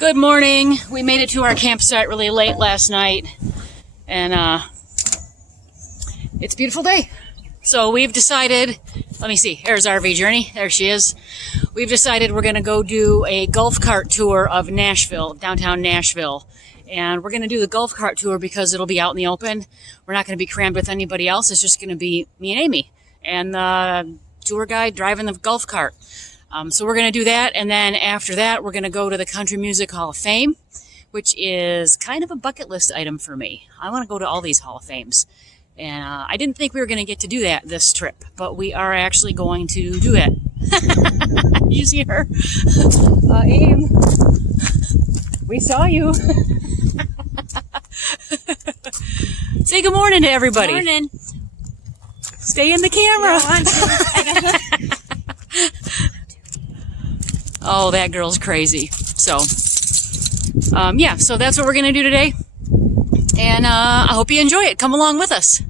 Good morning. We made it to our campsite really late last night, and it's a beautiful day. So we've decided, let me see, there's RVJourney, there she is. We've decided we're gonna go do a golf cart tour of Nashville, downtown Nashville. And we're gonna do the golf cart tour because it'll be out in the open. We're not gonna be crammed with anybody else. It's just gonna be me and Aimee and the tour guide driving the golf cart. So we're going to do that, and then after that, we're going to go to the Country Music Hall of Fame, which is kind of a bucket list item for me. I want to go to all these Hall of Fames, and I didn't think we were going to get to do that this trip, but we are actually going to do it. You see her? Aim, we saw you. Say good morning to everybody. Good morning. Stay in the camera. Oh, that girl's crazy. So, yeah, so that's what we're going to do today. And I hope you enjoy it. Come along with us.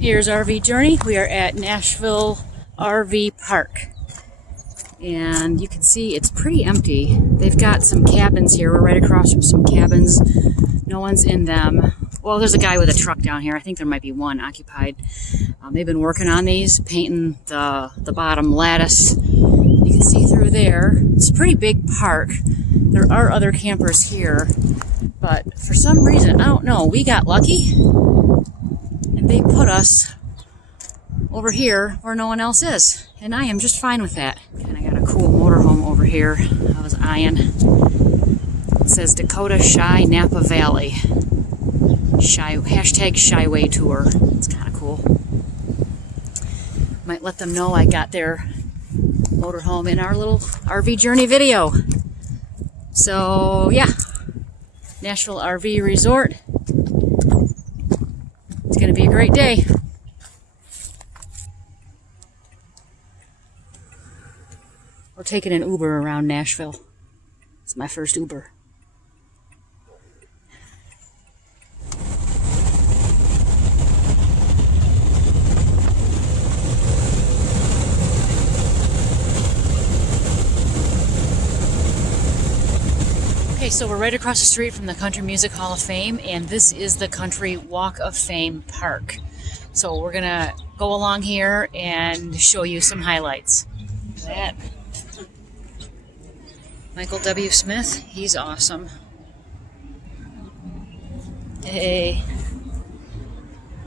Here's RVJourney. We are at Nashville RV Park. And you can see it's pretty empty. They've got some cabins here. We're right across from some cabins. No one's in them. Well, there's a guy with a truck down here. I think there might be one occupied. They've been working on these, painting the bottom lattice. You can see through there. It's a pretty big park. There are other campers here, but for some reason, I don't know, we got lucky and they put us over here where no one else is. And I am just fine with that. And I got a cool motorhome over here I was eyeing. It says Dakota Shy Napa Valley. Hashtag Shyway Tour. It's kind of cool. Might let them know I got their motorhome in our little RVJourney video. So yeah, Nashville RV Resort. It's going to be a great day. We're taking an Uber around Nashville. It's my first Uber. Okay, so we're right across the street from the Country Music Hall of Fame, and this is the Country Walk of Fame Park. So we're gonna go along here and show you some highlights. That. Michael W. Smith, he's awesome. Hey,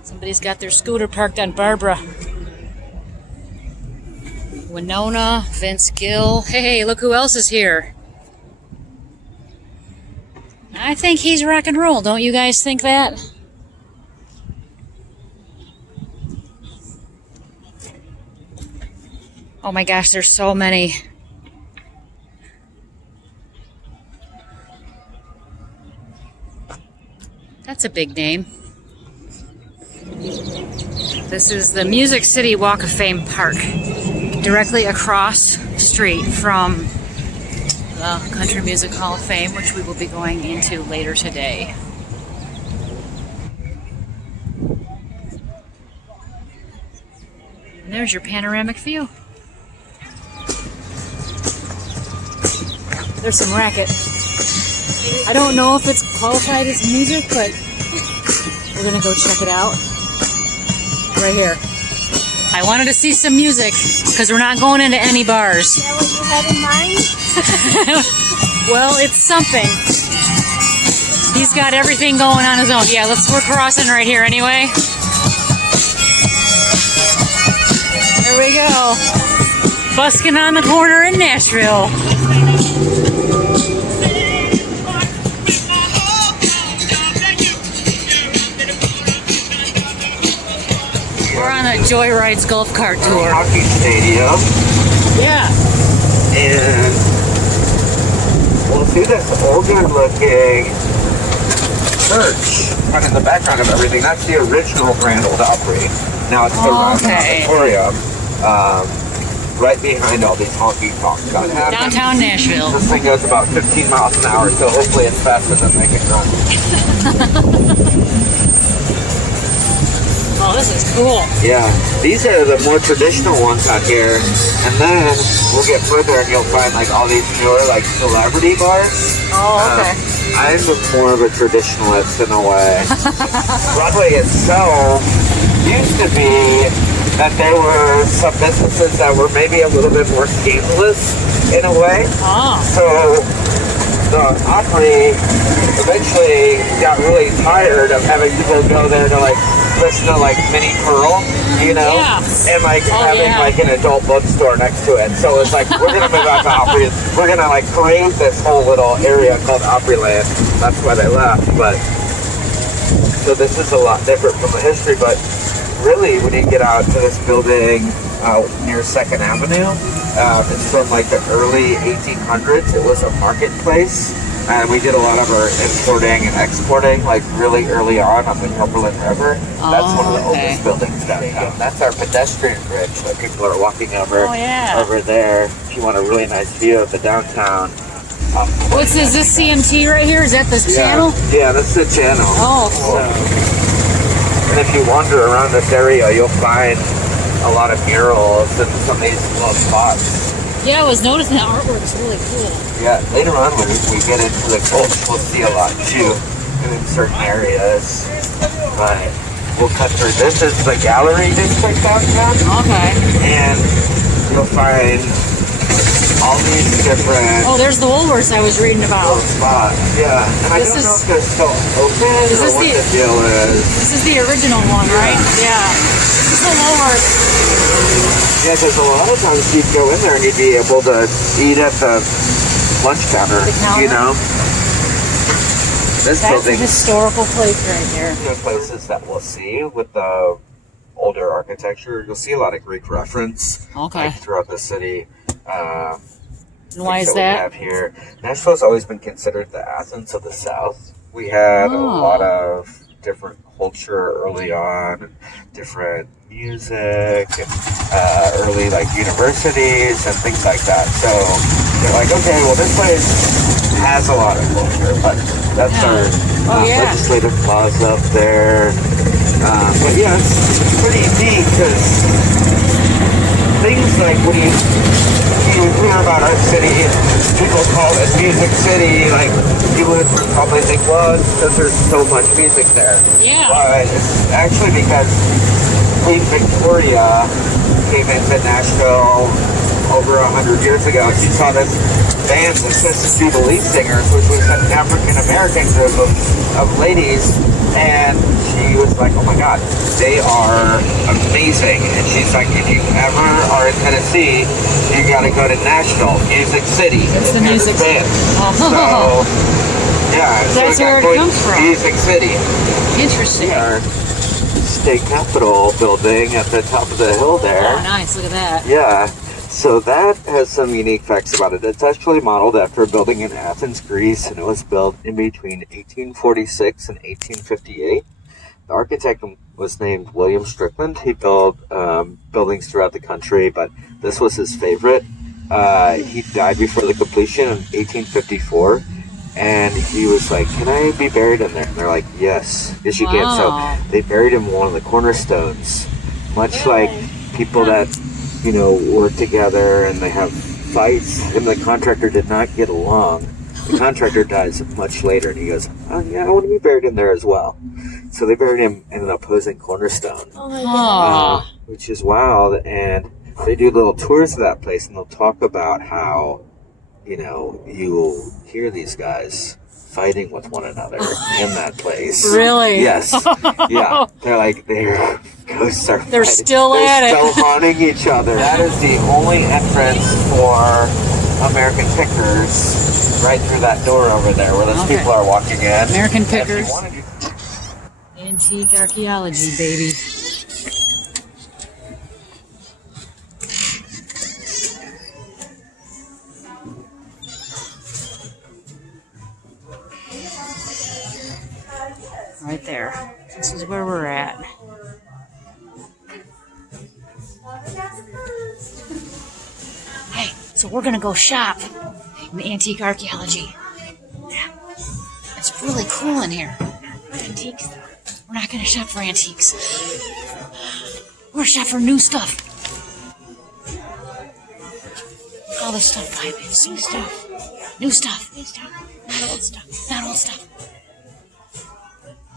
somebody's got their scooter parked on Barbara. Winona, Vince Gill. Hey, look who else is here. I think he's rock and roll. Don't you guys think that? Oh my gosh, there's so many. That's a big name. This is the Music City Walk of Fame Park, directly across the street from the Country Music Hall of Fame, which we will be going into later today. And there's your panoramic view. There's some racket. I don't know if it's qualified as music, but we're gonna go check it out. Right here. I wanted to see some music because we're not going into any bars. Is that what you had in mind? Well, it's something. He's got everything going on his own. Yeah, we're crossing right here anyway. There we go. Busking on the corner in Nashville. We're on a Joyride's golf cart tour. Hockey stadium. Yeah. And we'll see this old good-looking church kind of in the background of everything. That's the original Grand Ole Opry. Now it's the okay. auditorium. right behind all these honky tonks. Downtown Nashville. This thing goes about 15 miles an hour, so hopefully it's faster than they can run. Oh, this is cool. Yeah, these are the more traditional ones out here, and then we'll get further and you'll find like all these newer like celebrity bars. Oh, okay. I'm more of a traditionalist in a way. Broadway itself used to be that there were some businesses that were maybe a little bit more scandalous in a way. Oh. So the Opry eventually got really tired of having people go there to like listen to like Minnie Pearl, you know, and like having like an adult bookstore next to it. So it's like, we're gonna move out to Opry. We're gonna like create this whole little area called Opryland. That's why they left. But so this is a lot different from the history. But really, when you get out to this building near 2nd Avenue, it's from like the early 1800s. It was a marketplace. And we did a lot of our importing and exporting, like really early on the Cumberland River. That's one of the oldest buildings downtown. That's our pedestrian bridge that people are walking over over there. If you want a really nice view of the downtown. What's this? Is this CMT right here? Is that the channel? Yeah, that's the channel. Oh. And if you wander around this area, you'll find a lot of murals and some of these little spots. Yeah, I was noticing the artwork's really cool. Yeah, later on when we get into the gulch, we'll see a lot too in certain areas. But we'll cut through. This is the gallery district downtown. Okay. And you'll find all these different... Oh, there's the Woolworths I was reading about. Spots. Yeah. And I don't know if they're still open or what the deal is. This is the original one, right? Yeah. This is the Woolworths. Yeah, because a lot of times you'd go in there and you'd be able to eat at the lunch counter, you know? That's a historical place right here. The places that we'll see with the older architecture, you'll see a lot of Greek reference like, throughout the city. And why is that? We have here. Nashville's always been considered the Athens of the South. We had a lot of different culture early on, and different music, and early like universities and things like that. So they're like, okay, well this place has a lot of culture, but that's our legislative plaza up there. But yeah, it's pretty neat because things like when you hear about our city, people call it Music City, like you would probably think, well, it's because there's so much music there. Yeah. But it's actually because Queen Victoria came into Nashville over 100 years ago. She saw this band, the Sister Jubilee Singers, which was an African-American group of ladies, and she was like, oh my God, they are amazing. And she's like, if you ever are in Tennessee, you gotta go to Nashville, Music City. It's the music band. So, yeah. That's so where it comes from. Music City. Interesting. Our state capitol building at the top of the hill there. Oh, nice. Look at that. Yeah. So that has some unique facts about it. It's actually modeled after a building in Athens, Greece, and it was built in between 1846 and 1858. The architect was named William Strickland. He built buildings throughout the country, but this was his favorite. He died before the completion in 1854, and he was like, can I be buried in there? And they're like, yes you can. So they buried him in one of the cornerstones, much like people that work together and they have fights, and the contractor did not get along. The contractor dies much later, and he goes, oh yeah, I want to be buried in there as well. So they buried him in an opposing cornerstone, which is wild. And they do little tours of that place, and they'll talk about how, you'll hear these guys fighting with one another in that place. Really? Yes. Yeah. They're like, their ghosts are They're still at it. They're still haunting each other. That is the only entrance for American Pickers, right through that door over there where those people are walking in. American Pickers. Antique archaeology, baby. Right there. This is where we're at. So we're gonna go shop in antique archaeology. It's really cool in here. Antiques. We're not gonna shop for antiques. We're gonna shop for new stuff. All this stuff, baby. New stuff. New stuff. New stuff. Not old stuff. Not old stuff.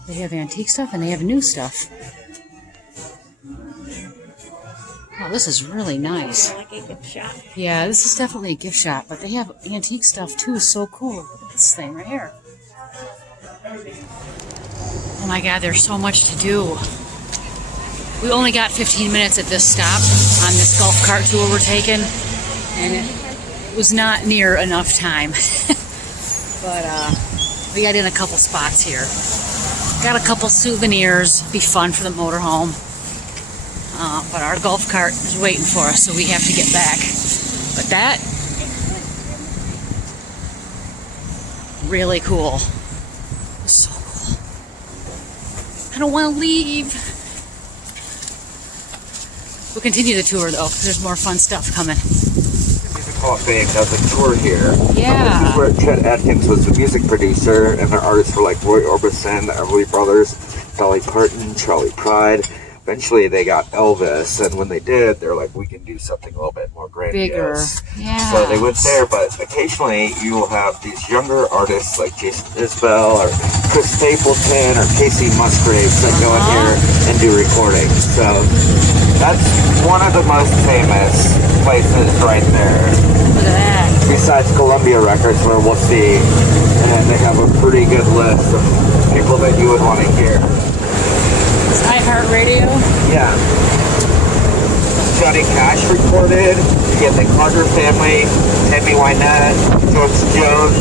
They have antique stuff and they have new stuff. Oh, this is really nice. Like a gift shop. Yeah, this is definitely a gift shop, but they have antique stuff too. So cool. Look at this thing right here. Oh my God, there's so much to do. We only got 15 minutes at this stop on this golf cart tour we're taking, and it was not near enough time. But we got in a couple spots here. Got a couple souvenirs. Be fun for the motorhome. But our golf cart is waiting for us, so we have to get back. But that, really cool. So cool. I don't want to leave. We'll continue the tour though, because there's more fun stuff coming. Music Hall of Fame does a tour here. Yeah. This is where Chet Atkins was the music producer, and their artists were like Roy Orbison, the Everly Brothers, Dolly Parton, Charlie Pride. Eventually they got Elvis, and when they did, they're like, we can do something a little bit more grandiose. Bigger. Yeah. So they went there, but occasionally you will have these younger artists like Jason Isbell or Chris Stapleton or Casey Musgraves that go in here and do recordings. So that's one of the most famous places right there. Look at that. Besides Columbia Records, where we'll see, and they have a pretty good list of people that you would want to hear. It's iHeartRadio. Yeah. Johnny Cash recorded. You get the Carter family, Tammy Wynette, George Jones,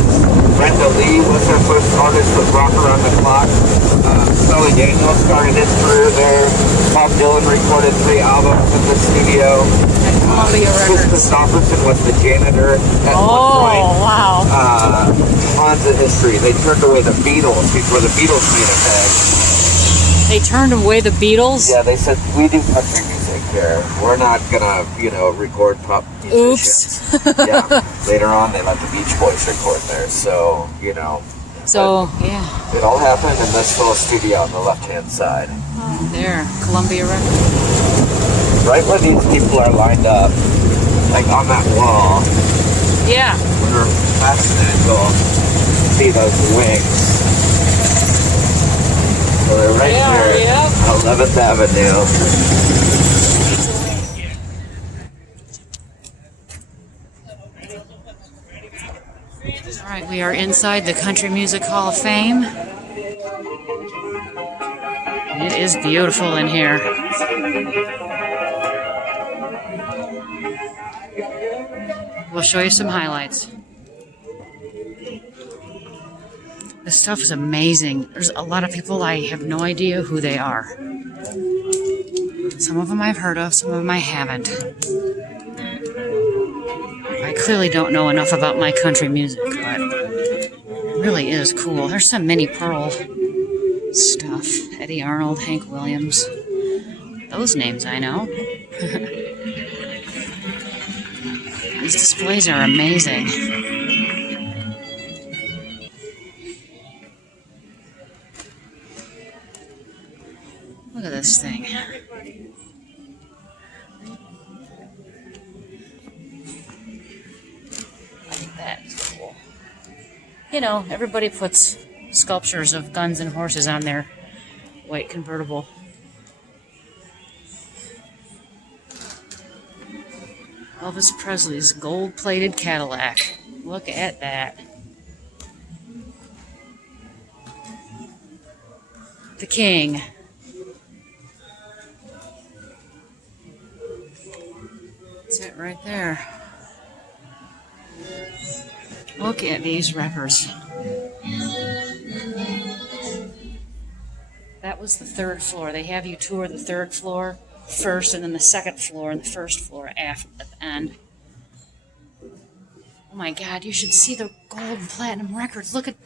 Brenda Lee was their first artist with Rock Around the Clock. Sully Daniels started his career there. Bob Dylan recorded 3 albums in the studio. Columbia Chris Records. Christopherson was the janitor at one point. Wow. Tons of history. They turned away the Beatles before the Beatles made it big. They turned away the Beatles? Yeah, they said, we do country music here. We're not gonna, record pop musicians. Oops. Yeah. Later on, they let the Beach Boys record there. So, So, yeah. it all happened in this little studio on the left-hand side. There, Columbia Records. Right where these people are lined up, like on that wall. Yeah. We're past an angle. See those wings. So they're right here on 11th Avenue. All right, we are inside the Country Music Hall of Fame. It is beautiful in here. We'll show you some highlights. This stuff is amazing. There's a lot of people I have no idea who they are. Some of them I've heard of, some of them I haven't. I clearly don't know enough about my country music, but it really is cool. There's some Minnie Pearl stuff. Eddie Arnold, Hank Williams. Those names I know. These displays are amazing. Look at this thing. I think that's cool. Everybody puts sculptures of guns and horses on their white convertible. Elvis Presley's gold-plated Cadillac. Look at that. The King. That's it right there. Look at these records. That was the 3rd floor. They have you tour the 3rd floor first, and then the 2nd floor and the 1st floor at the end. Oh my God! You should see the gold and platinum records. Look at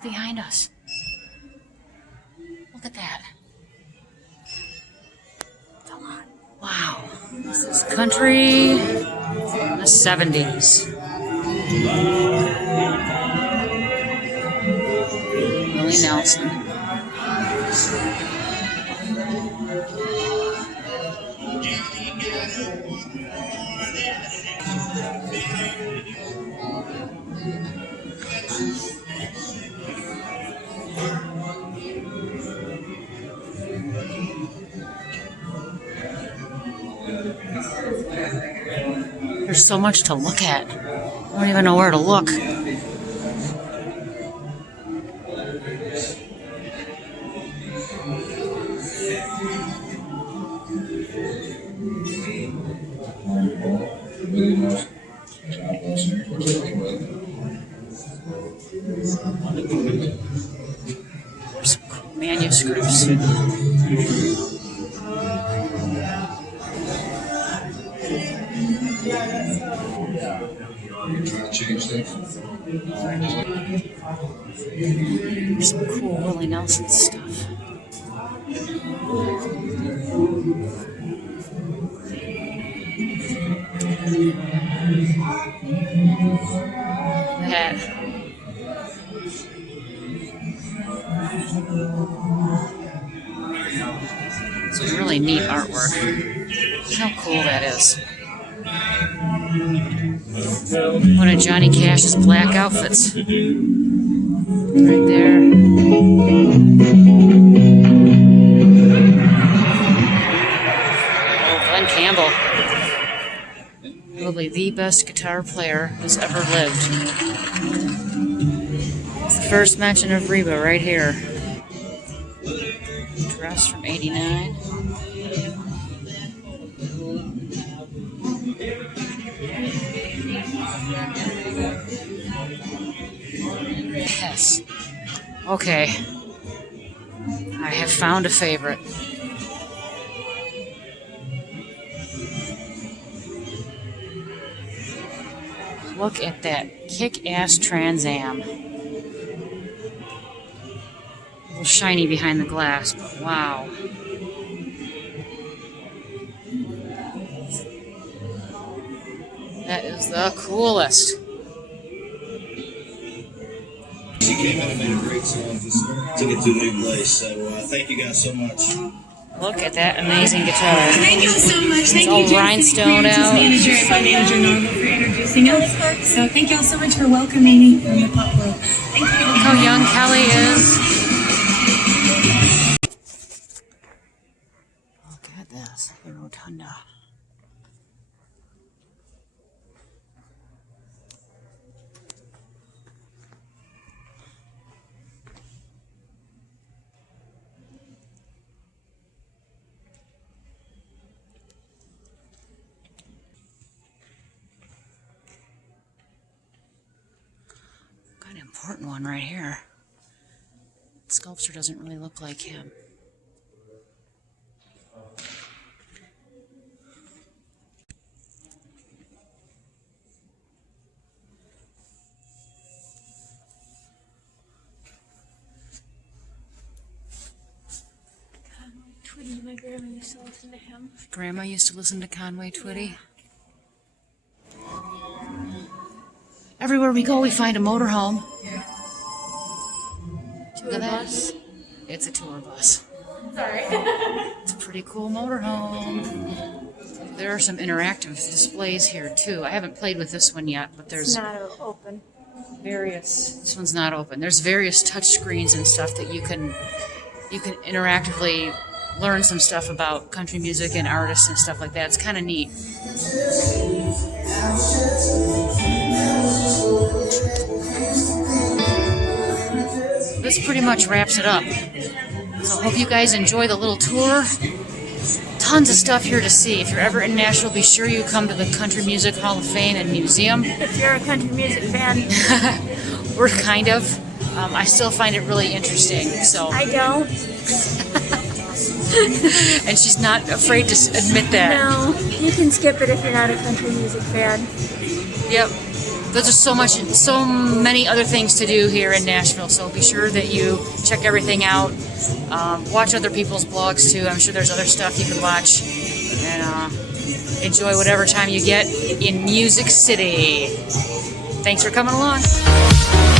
behind us. Look at that. Come on. Wow. This is country in the 70s. Willie Nelson. There's so much to look at. I don't even know where to look. There's some cool manuscripts. There's some cool Willie Nelson stuff. That. Some really neat artwork. Look how cool that is. One of Johnny Cash's black outfits. Right there. Oh, Glenn Campbell. Probably the best guitar player who's ever lived. It's the first mention of Reba right here. Dress from '89. Yes. Okay. I have found a favorite. Look at that kick-ass Trans Am. A little shiny behind the glass, but wow. That is the coolest. She came in and made a great song, just took it to a new place. So thank you guys so much. Look at that amazing guitar. Thank you so much. Thank all you, Jason, rhinestoned Experiences out. Manager and my manager Norma for introducing us. So thank you all so much for welcoming me from the pop world. Thank you. Look how young Kelly is. Look at this, the rotunda. An important one right here. The sculpture doesn't really look like him. Twitty, my grandma used to listen to him. Grandma used to listen to Conway Twitty. Everywhere we go, we find a motorhome. Look at that. It's a tour bus. Sorry. It's a pretty cool motorhome. There are some interactive displays here too. I haven't played with this one yet, but there's Not open. various. This one's not open. There's various touch screens and stuff that you can interactively learn some stuff about country music and artists and stuff like that. It's kind of neat. This pretty much wraps it up. So I hope you guys enjoy the little tour. Tons of stuff here to see. If you're ever in Nashville, be sure you come to the Country Music Hall of Fame and Museum. If you're a country music fan, We're kind of. I still find it really interesting. So, I don't. and she's not afraid to admit that. No, you can skip it if you're not a country music fan. Yep. There's just so many other things to do here in Nashville, so be sure that you check everything out. Watch other people's blogs too. I'm sure there's other stuff you can watch. and enjoy whatever time you get in Music City. Thanks for coming along.